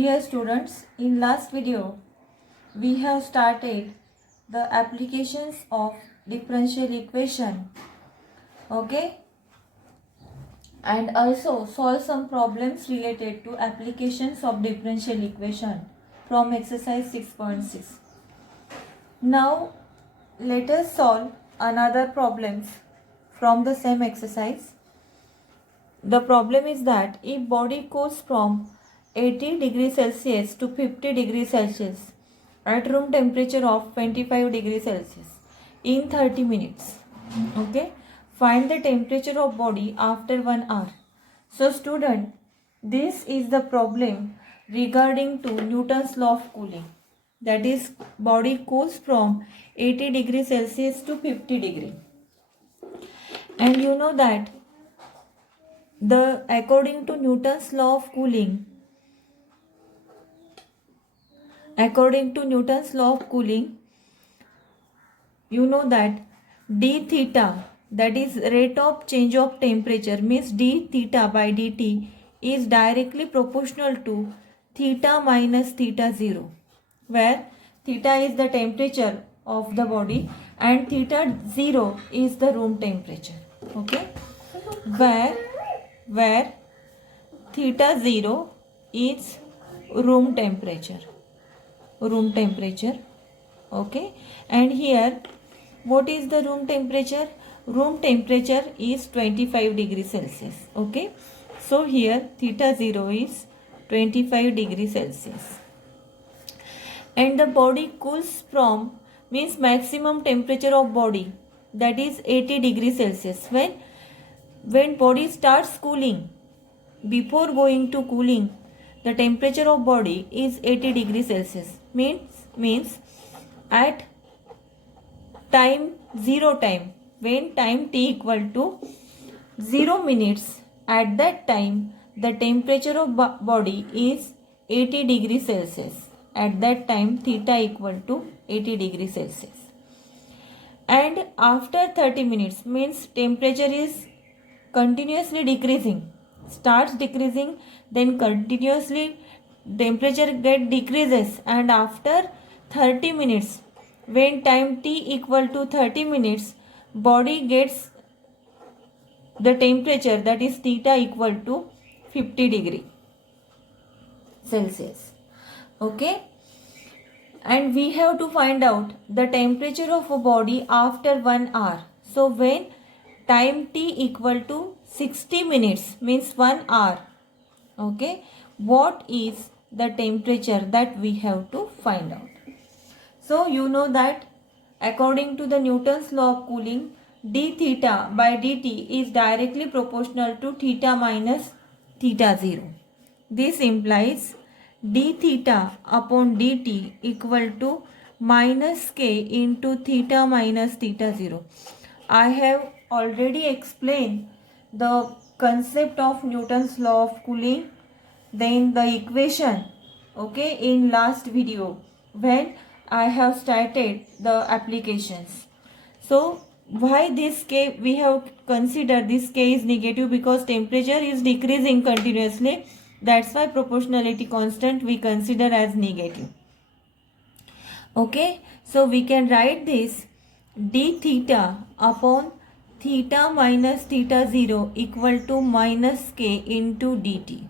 Dear students, in last video we have started the applications of differential equation, okay, and also solve some problems related to applications of differential equation from exercise 6.6. Now let us solve another problems from the same exercise. The problem is that if body cools from 80 degrees Celsius to 50 degrees Celsius at room temperature of 25 degrees Celsius in 30 minutes, okay, find the temperature of body after 1 hour. So student, this is the problem regarding to Newton's law of cooling, that is body cools from 80 degrees Celsius to 50 degree, and you know that according to Newton's law of cooling, you know that d theta, that is rate of change of temperature, means d theta by dt is directly proportional to theta minus theta 0, where theta is the temperature of the body and theta 0 is the room temperature, okay, where theta 0 is room temperature, okay, and here what is the room temperature? Room temperature is 25 degrees Celsius, okay, so here theta 0 is 25 degrees Celsius, and the body cools from, means maximum temperature of body, that is 80 degrees Celsius. When body starts cooling, before going to cooling, the temperature of body is 80 degrees Celsius, means at time 0 time, when time t equal to 0 minutes, at that time the temperature of body is 80 degrees Celsius, at that time theta equal to 80 degrees Celsius, and after 30 minutes, means temperature is continuously decreasing, starts decreasing, then continuously temperature decreases, and after 30 minutes, when time t equal to 30 minutes, body gets the temperature, that is theta equal to 50 degree Celsius, okay, and we have to find out the temperature of a body after 1 hour. So when time t equal to 60 minutes, means 1 hour, okay, what is the temperature that we have to find out? So you know that according to the Newton's law of cooling, d theta by dt is directly proportional to theta minus theta 0. This implies d theta upon dt equal to minus k into theta minus theta 0. I have already explained the concept of Newton's law of cooling, then the equation, okay, in last video when I have started the applications. So why this k, we have considered this k is negative, because temperature is decreasing continuously, that's why proportionality constant we consider as negative, okay. So we can write this d theta upon theta minus theta 0 equal to minus k into dt,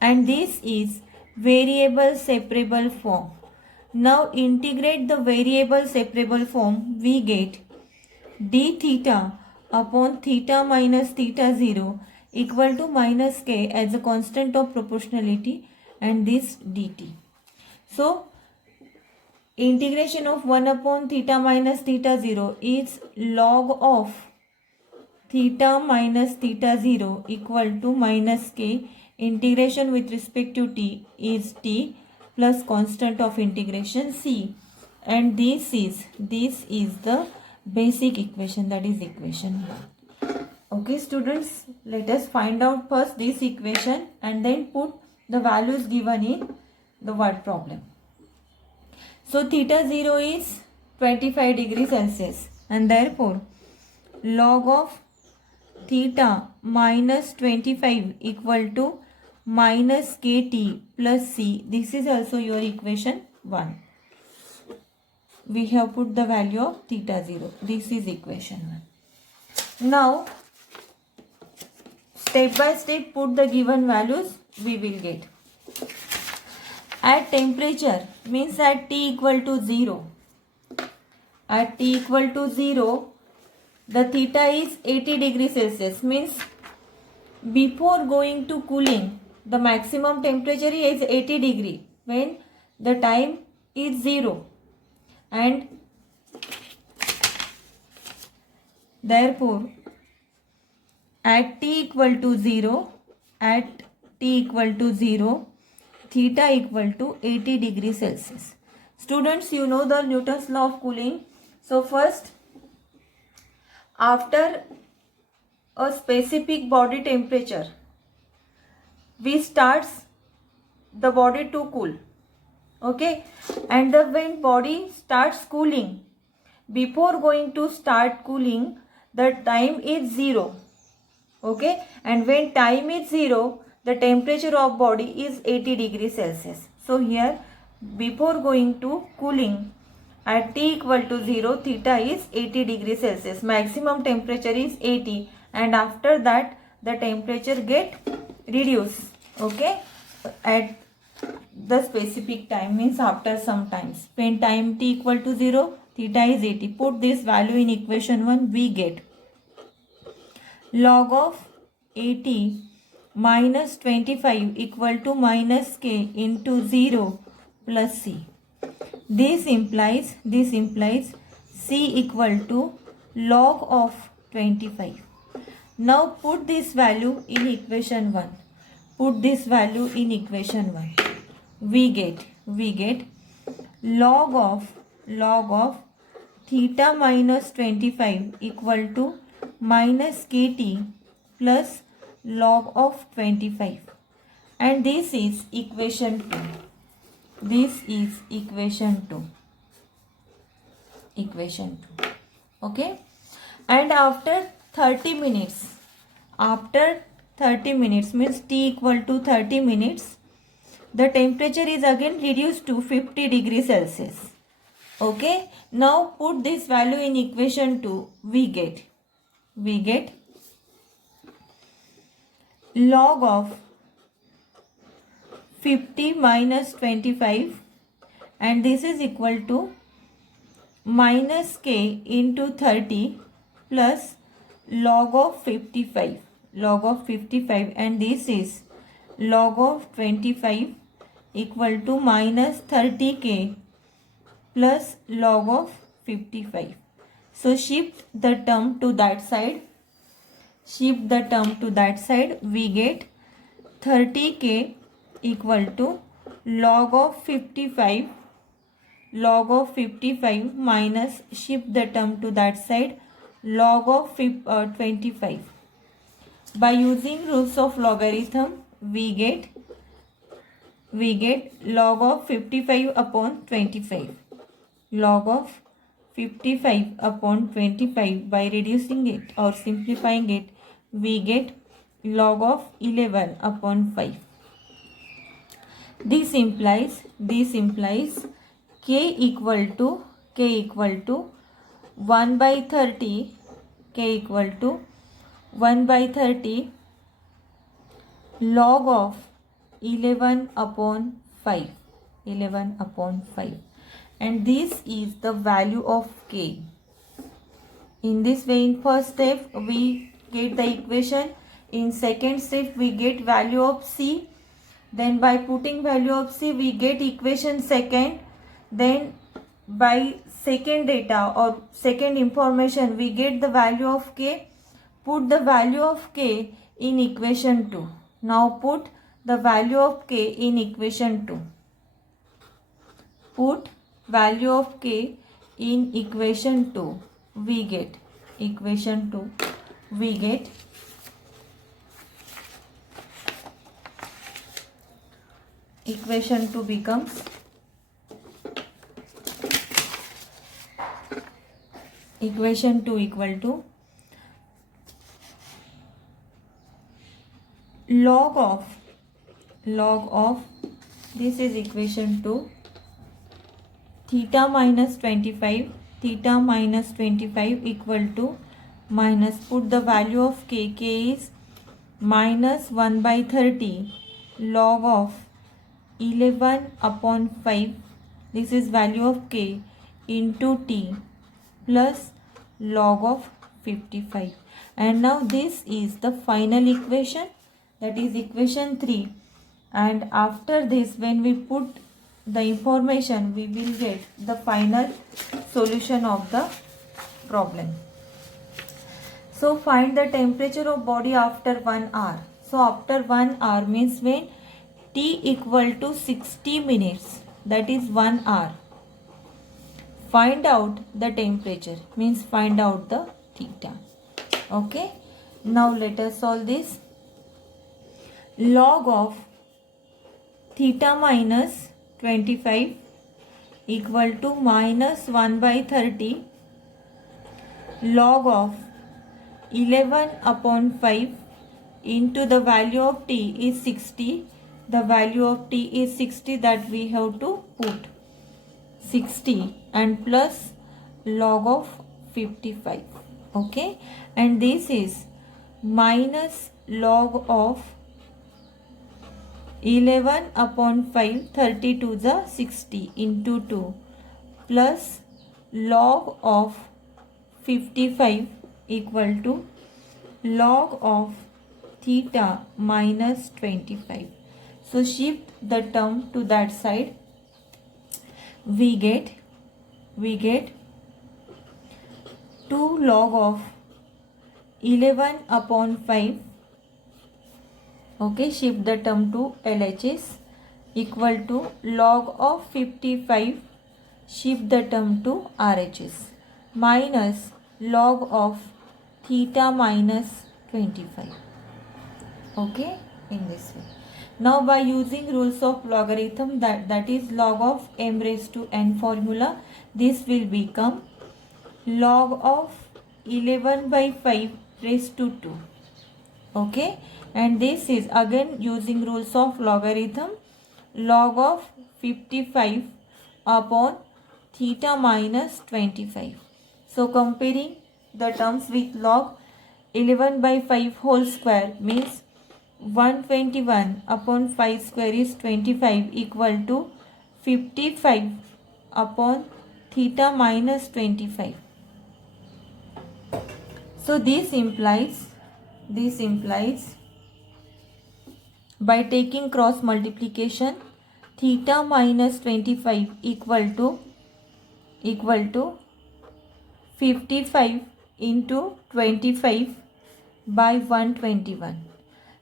and this is variable separable form. Now integrate the variable separable form, we get d theta upon theta minus theta 0 equal to minus k as a constant of proportionality, and this dt. So integration of 1 upon theta minus theta 0 is log of theta minus theta 0 equal to minus k. Integration with respect to t is t plus constant of integration c, and this is the basic equation, that is equation 1. Okay students, let us find out first this equation and then put the values given in the word problem. So theta 0 is 25 degrees Celsius, and therefore log of theta minus 25 equal to minus kt plus c. This is also your equation 1. We have put the value of theta 0. This is equation 1. Now, step by step put the given values we will get. At temperature means at T equal to 0. At T equal to 0, the theta is 80 degrees Celsius. Means before going to cooling, the maximum temperature is 80 degree when the time is 0. And therefore, at T equal to 0, theta equal to 80 degrees Celsius. Students, you know the Newton's law of cooling. So first, after a specific body temperature, we starts the body to cool. Okay, and when body starts cooling, before going to start cooling, the time is 0. Okay, and when time is 0, the temperature of body is 80 degrees Celsius. So here, before going to cooling, at T equal to 0, theta is 80 degrees Celsius. Maximum temperature is 80, and after that the temperature get reduced. Okay, at the specific time means after some times. When time T equal to 0, theta is 80. Put this value in equation 1, we get log of 80 minus 25 equal to minus k into 0 plus c. This implies c equal to log of 25. Now put this value in equation 1. Put this value in equation 1. We get log of theta minus 25 equal to minus kt plus log of 25. And this is equation 2. This is equation 2. Okay. And after 30 minutes means T equal to 30 minutes, the temperature is again reduced to 50 degrees Celsius. Okay. Now put this value in equation 2. We get log of 50 minus 25, and this is equal to minus k into 30 plus log of 55, and this is log of 25 equal to minus 30k plus log of 55. So shift the term to that side. We get 30k equal to log of 55 minus, shift the term to that side, log of 25. By using rules of logarithm, we get log of 55 upon 25. Log of 55 upon 25, by reducing it or simplifying it, we get log of 11 upon 5. This implies k equal to 1 by 30, k equal to 1 by 30 log of 11 upon 5. And this is the value of k. In this way, in first step we get the equation. In second step we get value of c. Then by putting value of c we get equation second. Then by second data or second information we get the value of k. Put the value of k in equation 2. Now put the value of k in equation 2. Put value of k in equation 2. We get equation 2. We get equation 2 becomes equation 2 equal to log of log of, this is equation 2, theta minus 25, theta minus 25 equal to minus, put the value of k is minus 1 by 30 log of 11 upon 5, this is value of k, into t plus log of 55. And now this is the final equation, that is equation 3. And after this, when we put the information, we will get the final solution of the problem. So find the temperature of body after 1 hour. So after 1 hour means when t equal to 60 minutes, that is 1 hour. Find out the temperature, means find out the theta. Okay. Now let us solve this. Log of theta minus 25 equal to minus 1 by 30 log of 11 upon 5 into the value of t is 60. The value of t is 60, that we have to put 60 and plus log of 55. Okay. And this is minus log of 11 upon 5, 30 to the 60 into 2 plus log of 55 equal to log of theta minus 25. So shift the term to that side. We get 2 log of 11 upon 5. Okay, shift the term to LHS equal to log of 55, shift the term to RHS, minus log of theta minus 25. Okay, in this way. Now by using rules of logarithm, that is log of m raised to n formula, this will become log of 11 by 5 raised to 2. Okay, and this is again using rules of logarithm, log of 55 upon theta minus 25. So comparing the terms with log, 11 by 5 whole square means 121 upon 5 square is 25 equal to 55 upon theta minus 25. So this implies by taking cross multiplication, theta minus 25 equal to 55 into 25 by 121.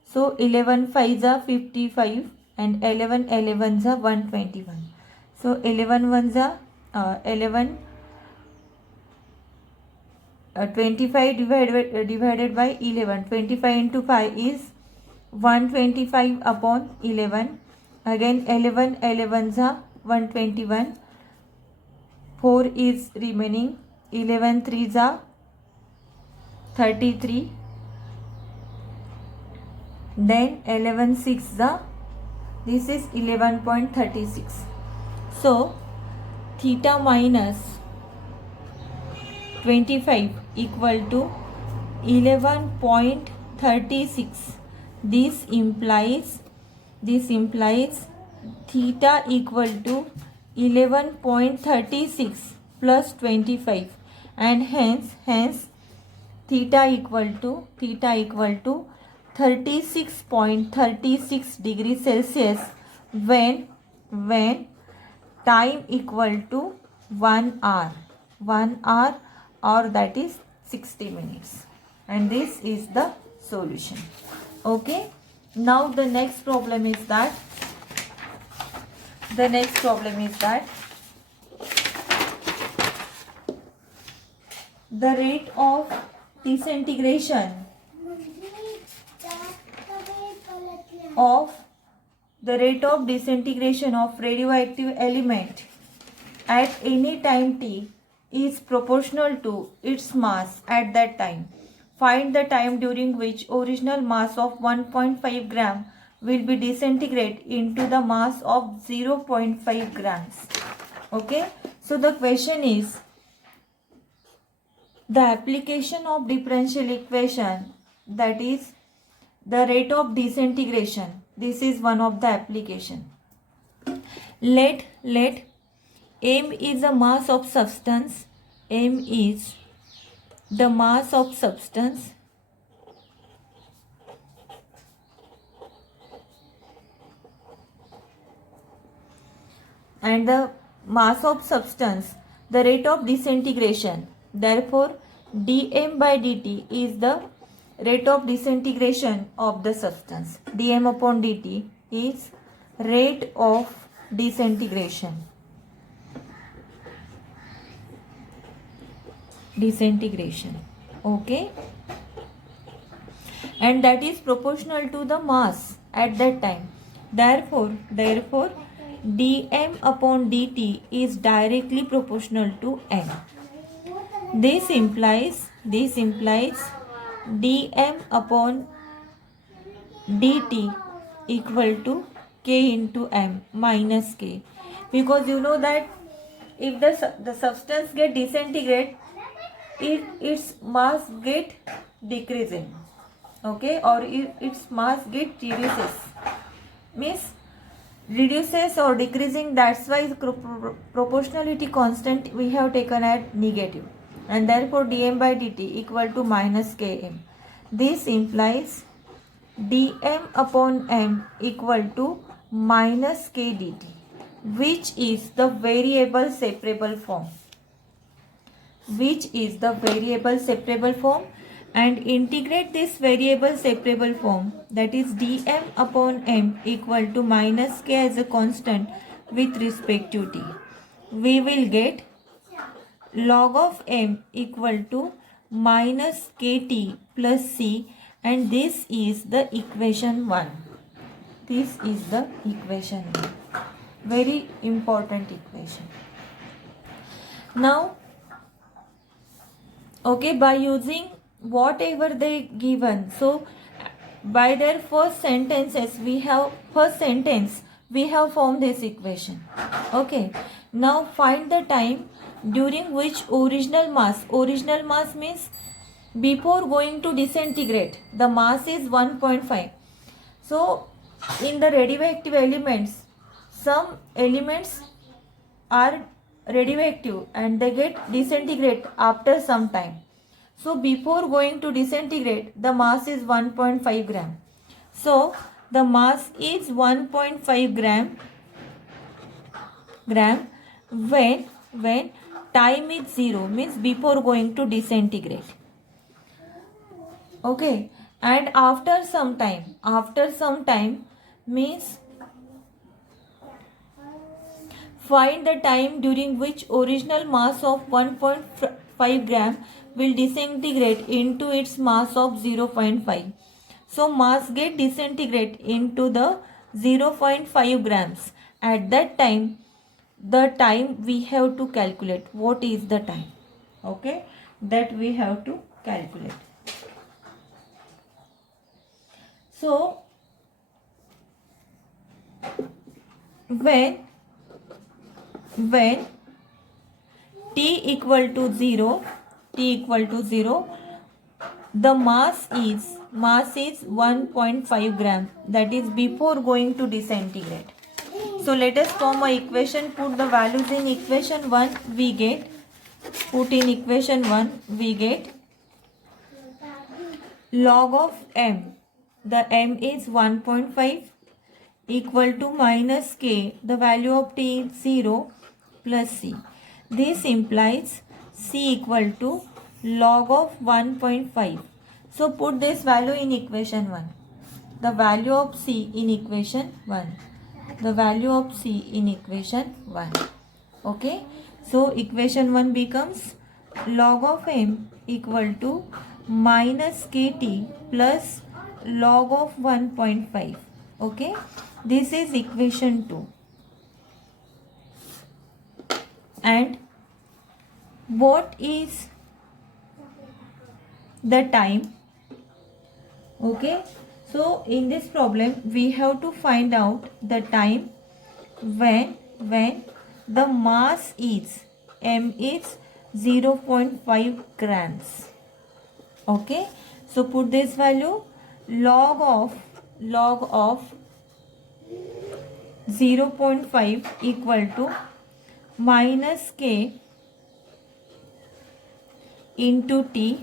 So 11 5s are 55 and 11 11s are 121. So 11 1s are 25 divided by 11. 25 into 5 is 125 upon 11. Again 11 11s are 121. 4 is remaining. 11 3s are 33. Then 11 6s are, this is 11.36. So theta minus 25 equal to 11.36. This implies theta equal to 11.36 plus 25, and hence theta equal to 36.36 degrees Celsius when time equal to 1 hour, or that is 60 minutes. And this is the solution. Okay. Now the next problem is that the rate of disintegration of radioactive element at any time t is proportional to its mass at that time. Find the time during which original mass of 1.5 gram will be disintegrate into the mass of 0.5 grams. Okay, so the question is the application of differential equation, that is the rate of disintegration. This is one of the application. Let M is the mass of substance. M is the mass of substance and the mass of substance, the rate of disintegration. Therefore, dm by dt is the rate of disintegration of the substance. dm upon dt is rate of disintegration. Okay, and that is proportional to the mass at that time. Therefore dm upon dt is directly proportional to m. This implies dm upon dt equal to k into m minus k, because you know that if the substance get disintegrate, its mass get decreasing. Okay, or its mass get reduces or decreasing. That's why proportionality constant we have taken at negative, and therefore dm by dt equal to minus km. This implies dm upon m equal to minus k dt, which is the variable separable form. And integrate this variable separable form, that is dm upon m equal to minus k as a constant with respect to t. We will get log of m equal to minus kt plus c, and this is the equation 1. Very important equation. Now, okay, by using whatever they given, so by their first sentence we have formed this equation. Okay, now find the time during which original mass means before going to disintegrate, the mass is 1.5. so in the radioactive elements, some elements are radioactive and they get disintegrate after some time. So before going to disintegrate, the mass is 1.5 gram. So the mass is 1.5 gram when time is 0, means before going to disintegrate. Okay, and after some time means find the time during which original mass of 1.5 gram will disintegrate into its mass of 0.5. So mass get disintegrate into the 0.5 grams. At that time, the time we have to calculate. What is the time? Okay, that we have to calculate. So when t equal to 0, the mass is 1.5 gram, that is before going to disintegrate. So let us form a equation, put the values in equation 1, we get log of m, the m is 1.5 equal to minus k, the value of t is 0 plus c. This implies c equal to log of 1.5. So put this value in equation 1. The value of c in equation 1. Okay. So equation 1 becomes log of m equal to minus kt plus log of 1.5. Okay. This is equation 2. And what is the time? Okay, So in this problem we have to find out the time when the mass is m is 0.5 grams. Okay, so put this value, log of 0.5 equal to minus k into t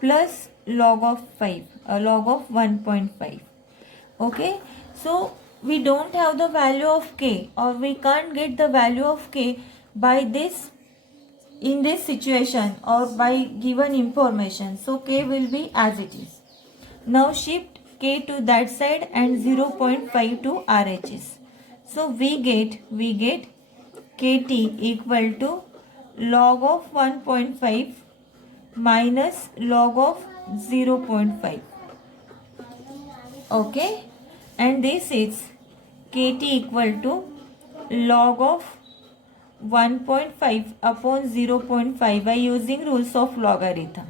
plus log of 5, log of 1.5. Okay, so we don't have the value of k, or we can't get the value of k by this, in this situation, or by given information. So k will be as it is. Now shift k to that side and 0.5 to RHS. So we get kt equal to log of 1.5 minus log of 0.5. Okay, and this is kt equal to log of 1.5 upon 0.5 by using rules of logarithm.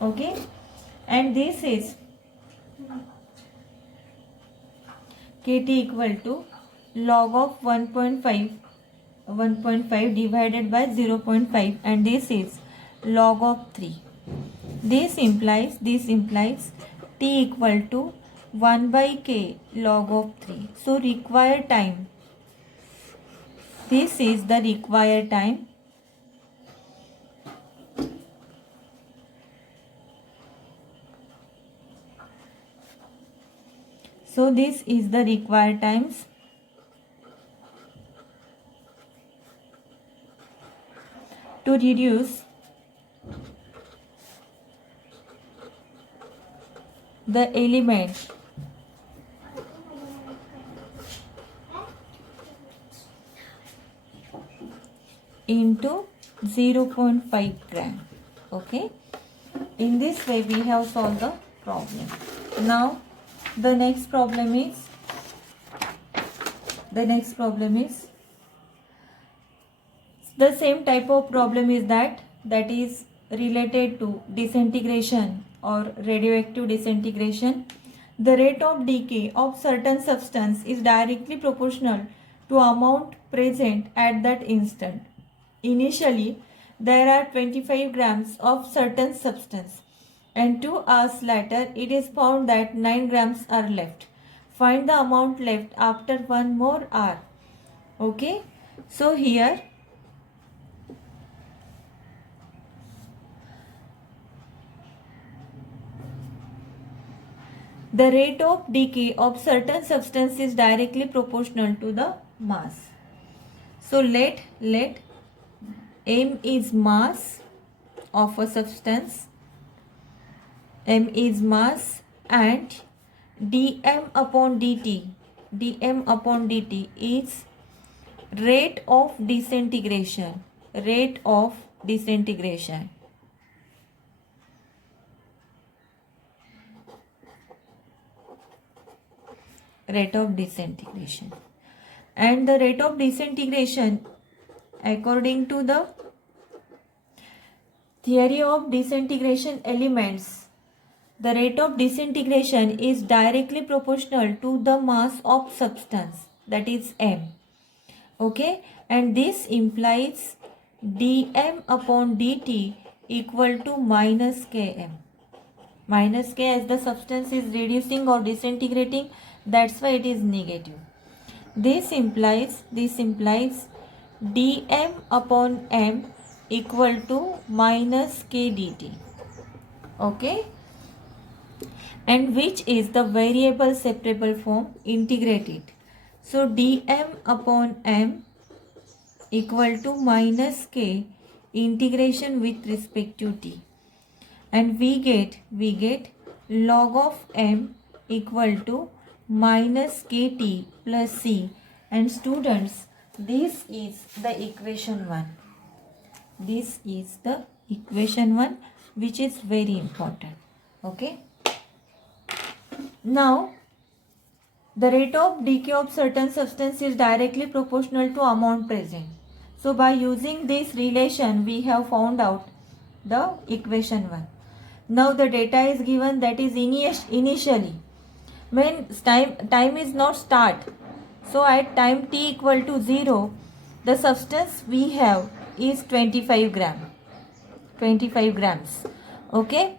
Okay, and this is kt equal to log of 1.5 divided by 0.5, and this is log of 3. This implies t equal to 1 by k log of 3. So required time, this is the required time. So this is the required times to reduce the element into 0.5 gram. Okay, in this way we have solved the problem. Now the next problem is the same type of problem is that is related to disintegration or radioactive disintegration. The rate of decay of certain substance is directly proportional to amount present at that instant. Initially, there are 25 grams of certain substance, and 2 hours later, it is found that 9 grams are left. Find the amount left after 1 more hour. Okay, so here the rate of decay of certain substance is directly proportional to the mass. So let m is mass of a substance, m is mass, and dm upon dt is rate of disintegration. Rate of disintegration. And the rate of disintegration, according to the theory of disintegration elements, the rate of disintegration is directly proportional to the mass of substance, that is m. Okay, and this implies dm upon dt equal to minus km. Minus k, as the substance is reducing or disintegrating, that's why it is negative. This implies dm upon m equal to minus k dt. Okay, and which is the variable separable form? Integrate it. So dm upon m equal to minus k integration with respect to t, and we get log of m equal to minus kt plus c. And students, this is the equation 1. This is the equation 1, which is very important. Okay, now the rate of decay of certain substance is directly proportional to amount present. So by using this relation, we have found out the equation 1. Now the data is given, that is initially. When time is not start. So at time t equal to 0, the substance we have is 25 grams. Okay.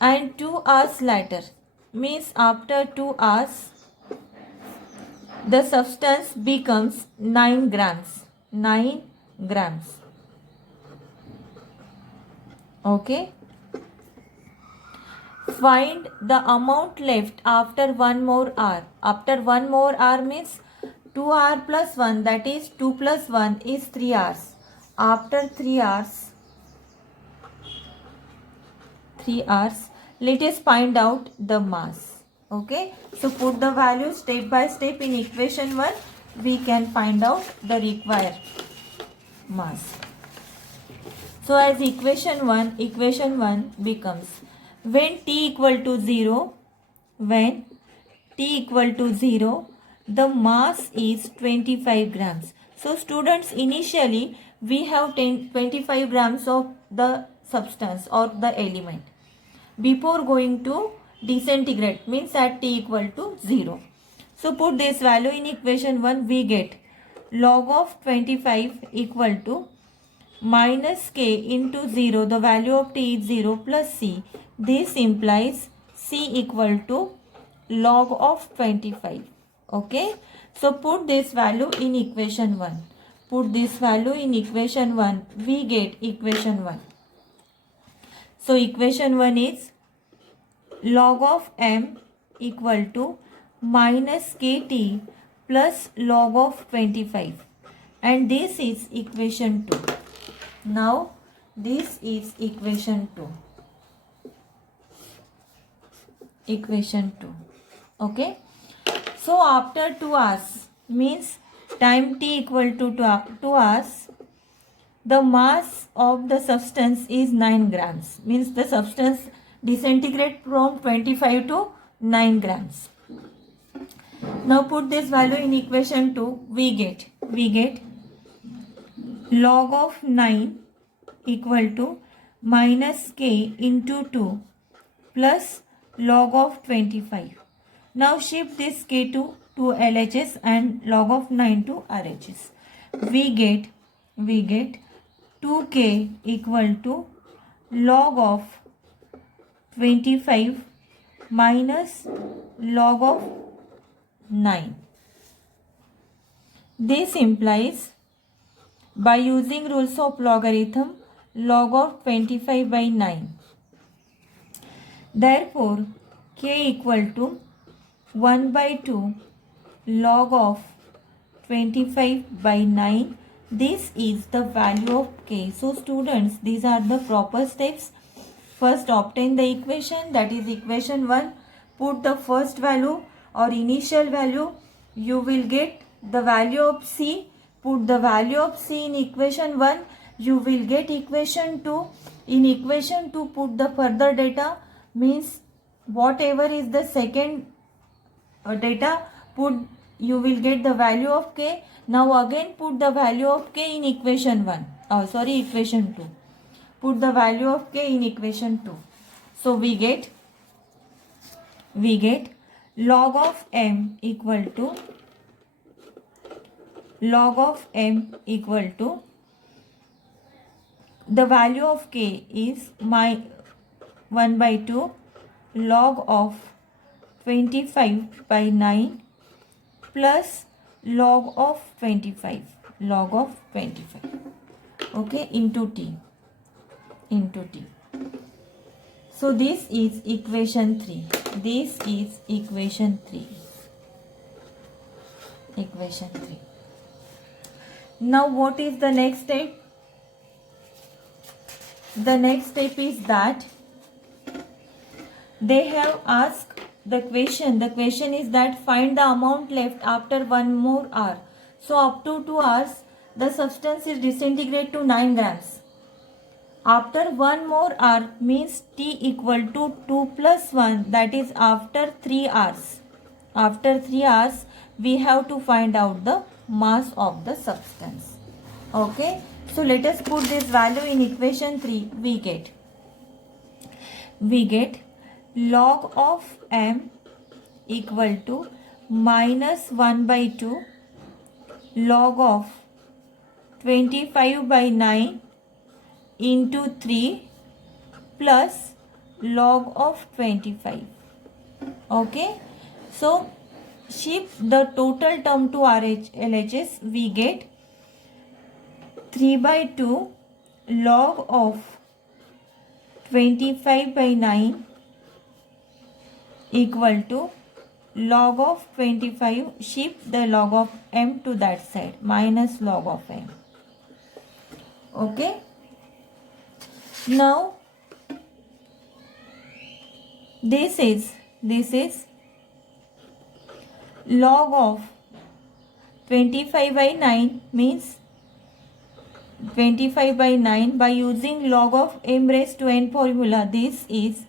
And 2 hours later, means after 2 hours, the substance becomes 9 grams. 9 grams. Okay. Find the amount left after 1 more hour. After 1 more hour means 2 hour plus 1, that is 2 plus 1 is 3 hours. After 3 hours, let us find out the mass. Okay. So put the value step by step in equation 1. We can find out the required mass. So as equation 1 becomes, when t equal to 0, the mass is 25 grams. So students, initially we have 25 grams of the substance or the element. Before going to disintegrate, means at t equal to 0. So put this value in equation 1, we get log of 25 equal to minus k into 0, the value of t is 0, plus c. This implies c equal to log of 25. Okay. So put this value in equation 1. Put this value in equation 1. We get equation 1. So equation 1 is log of m equal to minus kt plus log of 25. And this is equation 2. Now this is equation 2. Equation 2. Okay. So after 2 hours, means time t equal to 2 hours, the mass of the substance is 9 grams. Means the substance disintegrate from 25 to 9 grams. Now put this value in equation 2. We get log of 9 equal to minus k into 2 plus log of 25. Now shift this k to LHS and log of 9 to RHS. We get 2k equal to log of 25 minus log of 9. This implies, by using rules of logarithm, log of 25 by 9. Therefore, k equal to 1 by 2 log of 25 by 9. This is the value of k. So students, these are the proper steps. First, obtain the equation, that is equation 1. Put the first value or initial value. You will get the value of c. Put the value of c in equation 1. You will get equation 2. In equation 2, put the further data, means whatever is the second data, you will get the value of k. Now again put the value of k in equation equation 2. Put the value of k in equation 2. So we get log of m equal to the value of k is 1 by 2 log of 25 by 9 plus log of 25. Okay, into t. So this is equation 3. Equation 3. Now what is the next step? The next step is that they have asked the question. The question is that find the amount left after 1 more hour. So up to 2 hours, the substance is disintegrate to 9 grams. After 1 more hour means t equal to 2 plus 1, that is after 3 hours. After 3 hours, we have to find out the mass of the substance. Okay. So let us put this value in equation 3. We get we get log of m equal to minus 1 by 2 log of 25 by 9 into 3 plus log of 25. Okay, so shift the total term to LHS, we get 3 by 2 log of 25 by 9 equal to log of 25, shift the log of m to that side, minus log of m. Okay, now this is log of 25 by 9 means 25 by 9 by using log of m raised to n formula. This is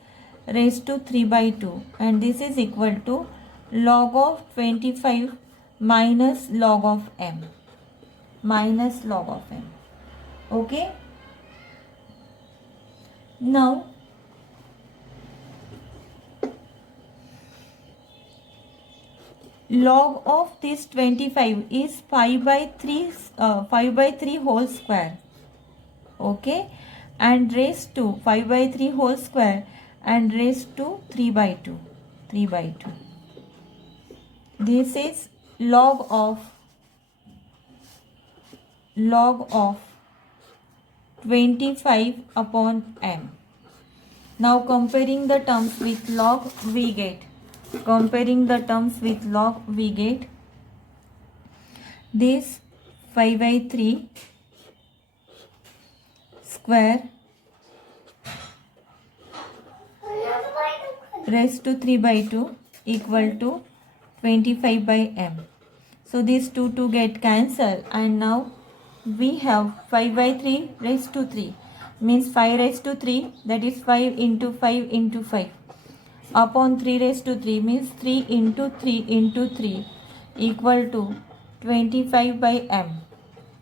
raised to 3 by 2 and this is equal to log of 25 minus log of m, minus log of m. Okay, now log of this 25 is 5 by 3 whole square. Okay, and raised to 5 by 3 whole square and raised to 3 by 2. This is log of 25 upon m. Now comparing the terms with log, we get this 5 by 3 square raised to 3 by 2 equal to 25 by m. So these two get cancelled and now we have 5 by 3 raised to 3 means 5 raised to 3, that is 5 into 5 into 5 upon 3 raised to 3 means 3 into 3 into 3 equal to 25 by m.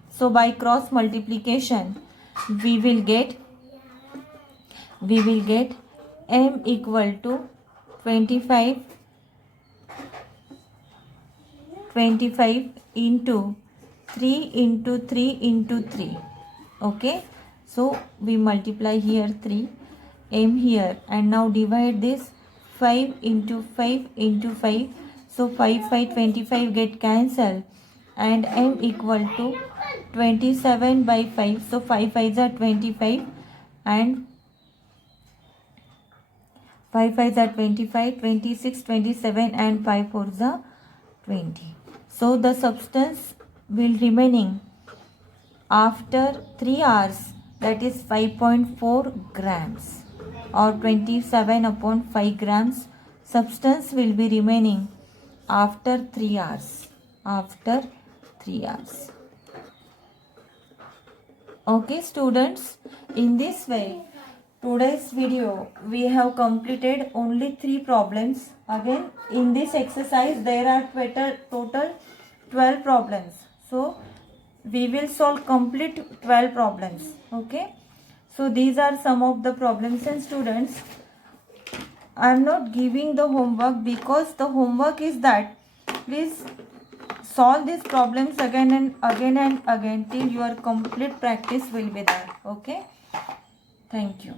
So by cross multiplication we will get m equal to 25 into 3 into 3 into 3. Okay, so we multiply here 3 m here and now divide this 5 into 5 into 5. So 5 25 get cancelled and m equal to 27 by 5. So 5 5s are 25 and 5 5s are 25, 26, 27 and 5 4s are 20. So the substance will remaining after 3 hours, that is 5.4 grams or 27 upon 5 grams substance will be remaining after 3 hours. Okay students, in this way today's video we have completed only 3 problems. Again in this exercise there are total 12 problems. So we will solve complete 12 problems. Okay, so these are some of the problems. And students, I am not giving the homework because the homework is that please solve these problems again and again till your complete practice will be there. Okay, thank you.